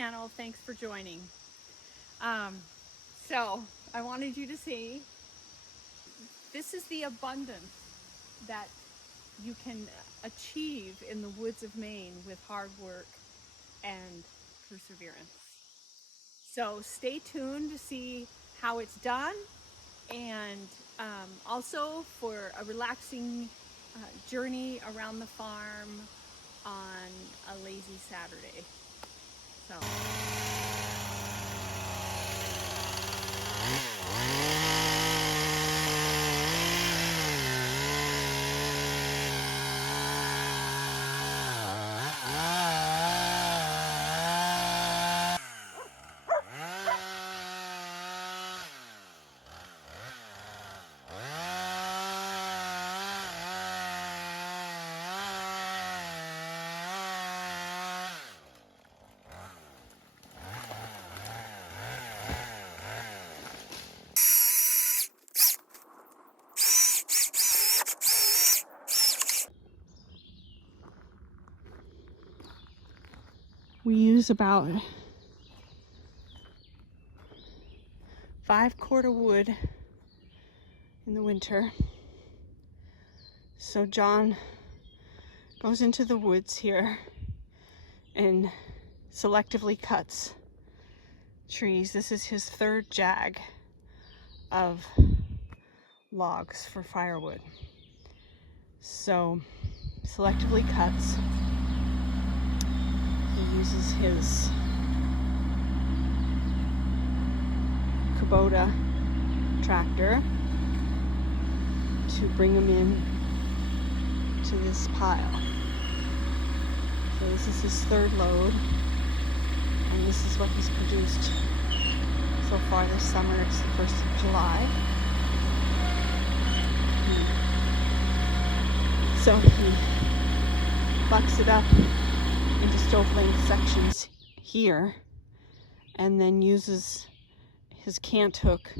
channel. Thanks for joining. So I wanted you to see, this is the abundance that you can achieve in the woods of Maine with hard work and perseverance. So stay tuned to see how it's done, and also for a relaxing journey around the farm on a lazy Saturday. So. We use about 5 cord of wood in the winter. So John goes into the woods here and selectively cuts trees. This is his 3rd jag of logs for firewood. So selectively cuts. He uses his Kubota tractor to bring them in to this pile. So this is his 3rd load, and this is what he's produced so far this summer. It's the 1st of July. So he bucks it up into stove length sections here, and then uses his cant hook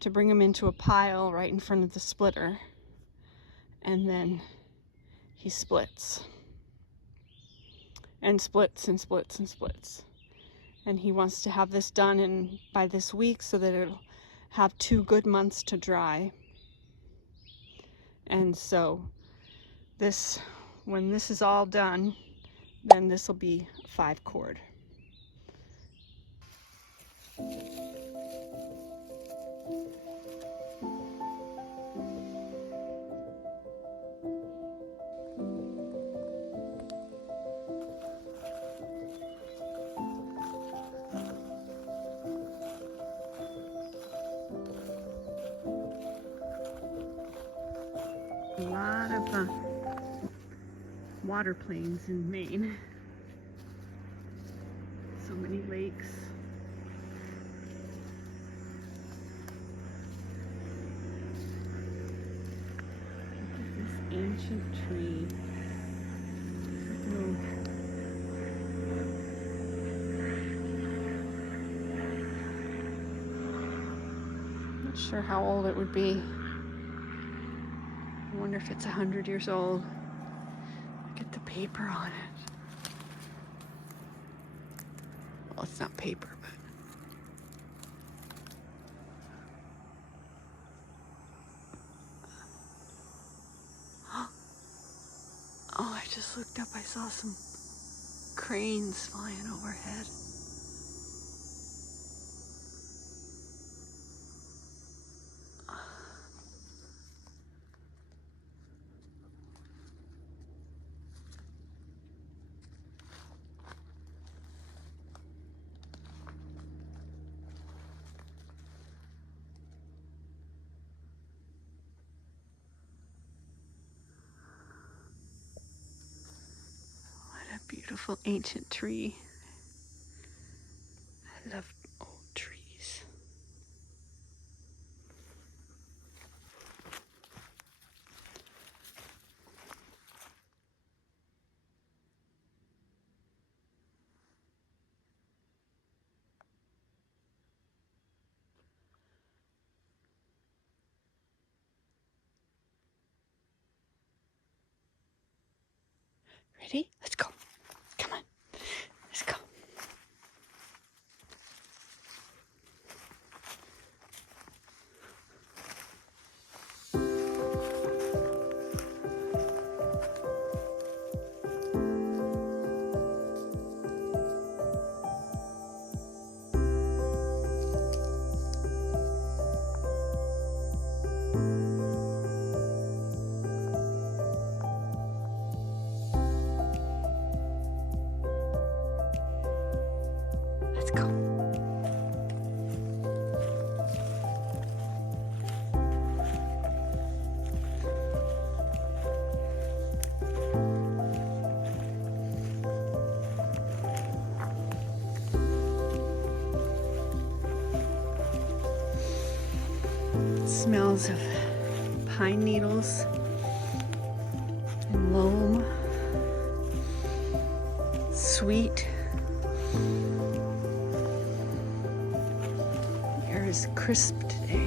to bring them into a pile right in front of the splitter, and then he splits and splits and splits and splits. And he wants to have this done by this week so that it'll have 2 good months to dry. And so when this is all done, then this will be 5 cord. A lot of water plains in Maine. So many lakes. Look at this ancient tree. Not sure how old it would be. I wonder if it's 100 years old. Look at the paper on it. Well, it's not paper, but oh, I just looked up. I saw some cranes flying overhead. Beautiful ancient tree. I love old trees. Ready? Let's go. Come on. Let's go. Smells of pine needles and loam. Sweet. The air is crisp today.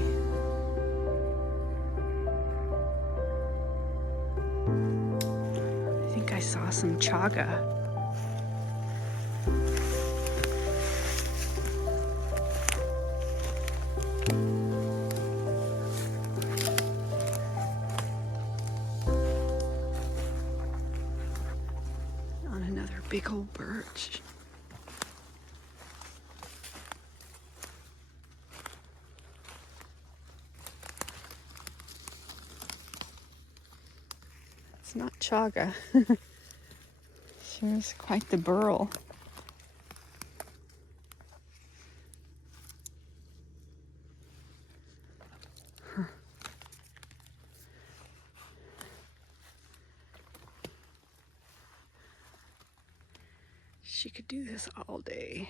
I think I saw some chaga. On another big old birch. It's not chaga. Sure is quite the burl. Huh. She could do this all day.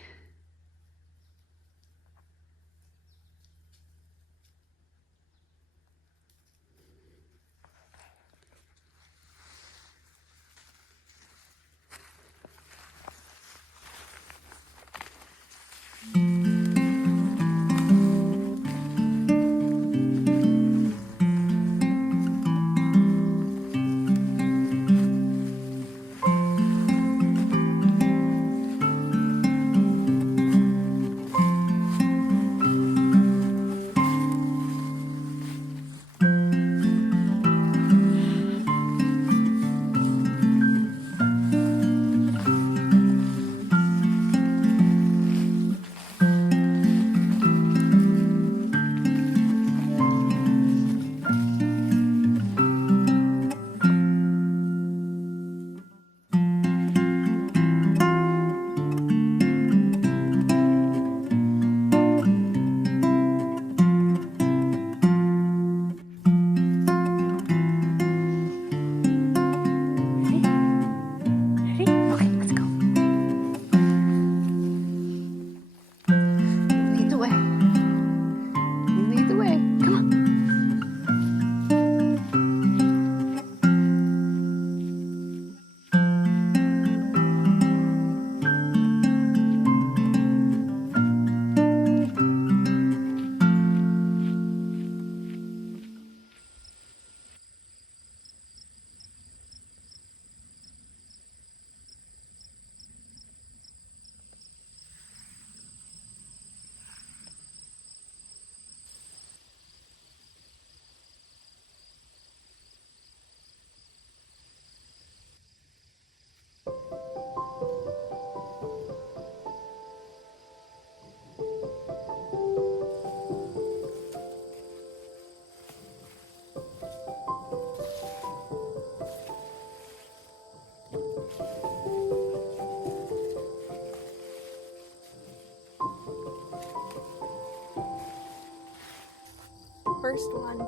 First one.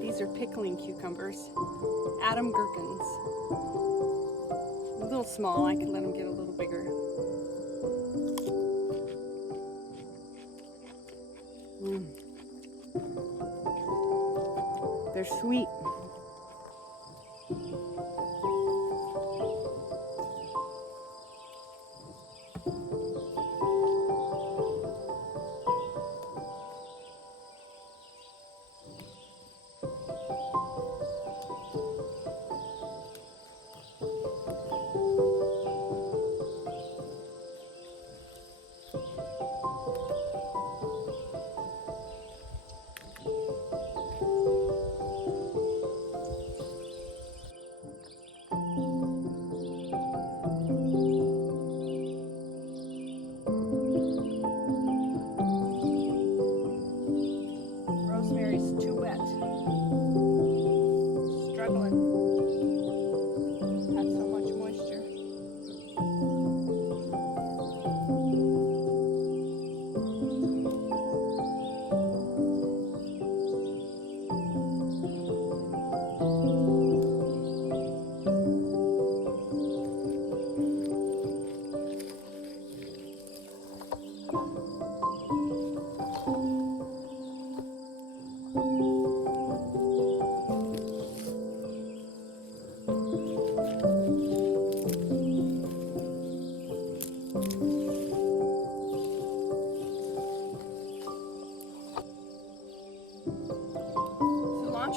These are pickling cucumbers. Adam gherkins. A little small, I could let them get a little bigger. They're sweet.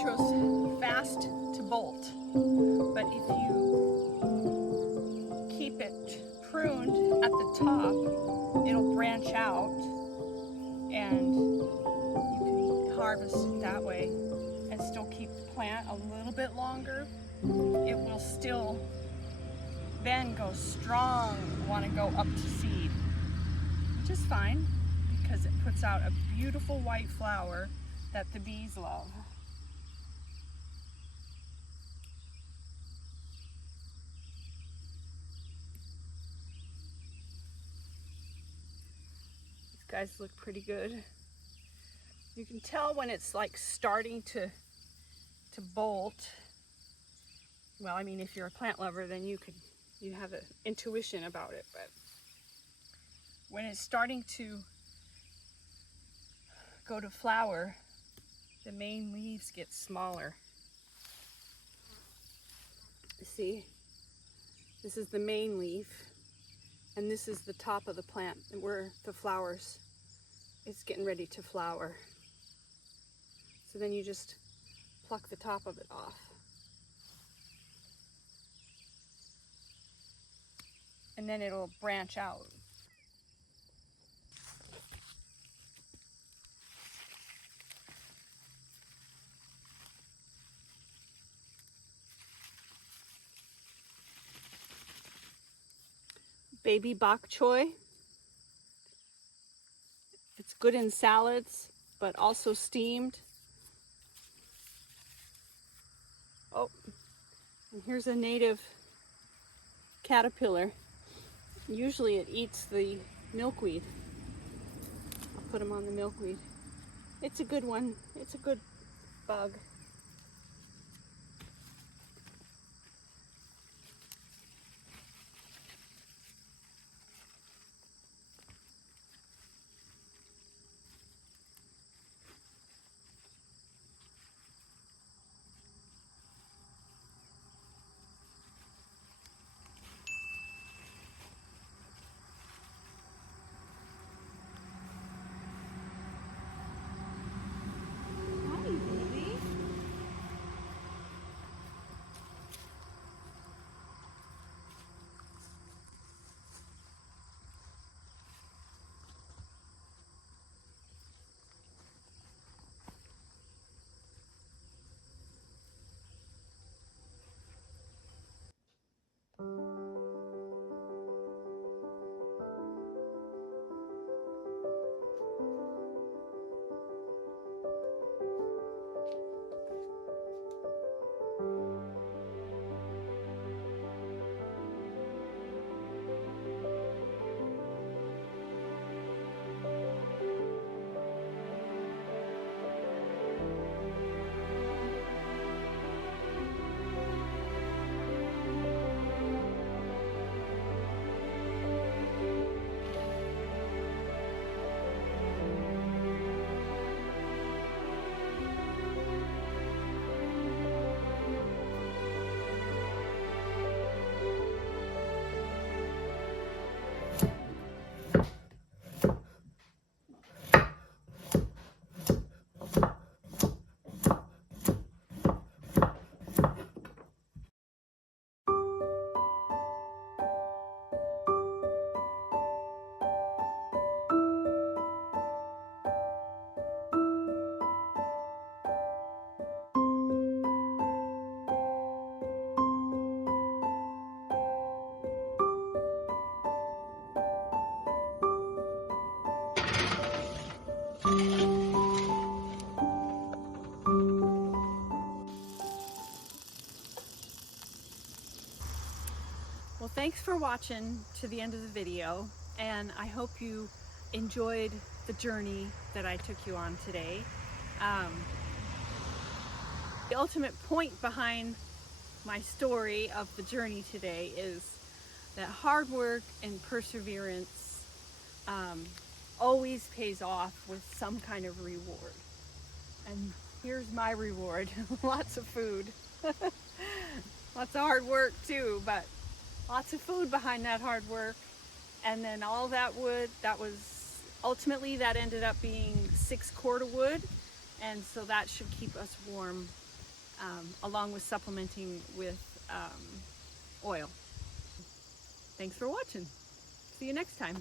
nitro's fast to bolt, but if you keep it pruned at the top, it'll branch out and you can harvest it that way and still keep the plant a little bit longer. It will still then go strong, want to go up to seed, which is fine because it puts out a beautiful white flower that the bees love. These guys look pretty good. You can tell when it's like starting to bolt. Well, I mean, if you're a plant lover, then you have an intuition about it, but when it's starting to go to flower, the main leaves get smaller. See, this is the main leaf, and this is the top of the plant where the flowers, it's getting ready to flower. So then you just pluck the top of it off. And then it'll branch out. Baby bok choy. It's good in salads, but also steamed. Oh, and here's a native caterpillar. Usually it eats the milkweed. I'll put them on the milkweed. It's a good one. It's a good bug. Well, thanks for watching to the end of the video, and I hope you enjoyed the journey that I took you on today. The ultimate point behind my story of the journey today is that hard work and perseverance always pays off with some kind of reward. And here's my reward. Lots of food. Lots of hard work too, but lots of food behind that hard work. And then all that wood, ultimately that ended up being 6 cord of wood, and so that should keep us warm along with supplementing with oil. Thanks for watching. See you next time.